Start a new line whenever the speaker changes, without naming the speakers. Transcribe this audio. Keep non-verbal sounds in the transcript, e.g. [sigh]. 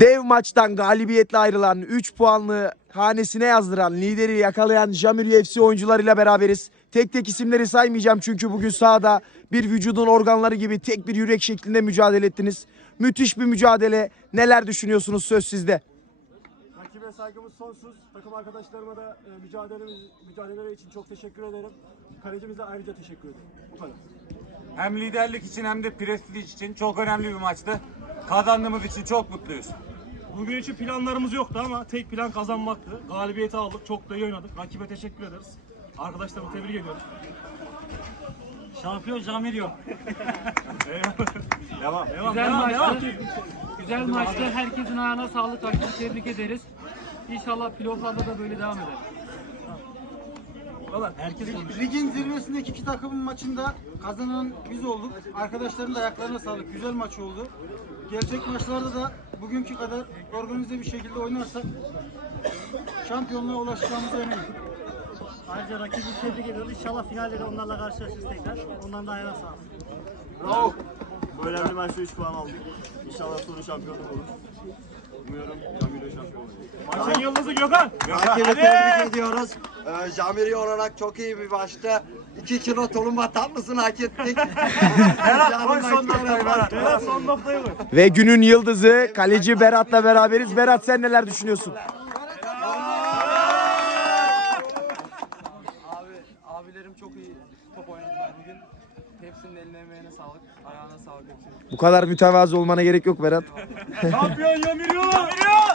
Dev maçtan galibiyetle ayrılan 3 puanlı hanesine yazdıran lideri yakalayan Jamir UFC oyuncularıyla beraberiz. Tek tek isimleri saymayacağım çünkü bugün sahada bir vücudun organları gibi tek bir yürek şeklinde mücadele ettiniz. Müthiş bir mücadele. Neler düşünüyorsunuz söz sizde.
Rakibe saygımız sonsuz. Takım arkadaşlarıma da e, mücadelemiz, mücadeleleri için çok teşekkür ederim. Kalecimize ayrıca teşekkür ederim. Bu kadar.
Hem liderlik için hem de prestij için çok önemli bir maçtı. Kazandığımız için çok mutluyuz.
Bugün için planlarımız yoktu ama tek plan kazanmaktı. Galibiyeti aldık. Çok da iyi oynadık. Rakibe teşekkür ederiz. Arkadaşlarımı tebrik ediyorum. Şampiyon Jamirio.
Devam.
Devam,
Güzel
devam, devam.
maçtı. Güzel maçtı. Herkesin ayağına sağlık. Hakkını tebrik ederiz. İnşallah playofflarda da böyle devam eder.
Kadar. Herkes konuşuyor.
Ligin zirvesindeki iki takımın maçında kazanan biz olduk. Arkadaşların da ayaklarına sağlık. Güzel maç oldu. Gelecek maçlarda da bugünkü kadar organize bir şekilde oynarsak şampiyonluğa ulaşacağımıza eminim.
Ayrıca rakibimizi tebrik ediyoruz. İnşallah finalde de onlarla karşılaşırız tekrar. Ondan da ayağına sağlık.
Bravo. Bu önemli maçta 3 puan aldık. İnşallah sonra şampiyonluk olur. Umuyorum Camilo şampiyon olur.
Maçın yıldızı Gökhan.
Rakibi tebrik ediyoruz. Ee, Jamiri olarak çok iyi bir maçtı. 2 kilo tulumba tatlısını hak ettik. [laughs] Berat
koy son noktayı Berat.
Berat son noktayı koy.
Ve günün yıldızı kaleci Berat'la beraberiz. Berat sen neler düşünüyorsun?
Abi abilerim çok iyi top oynadılar bugün. Hepsinin eline emeğine sağlık, ayağına sağlık hepsinin.
Bu kadar mütevazı olmana gerek yok Berat.
Şampiyon Jamirio. Jamirio.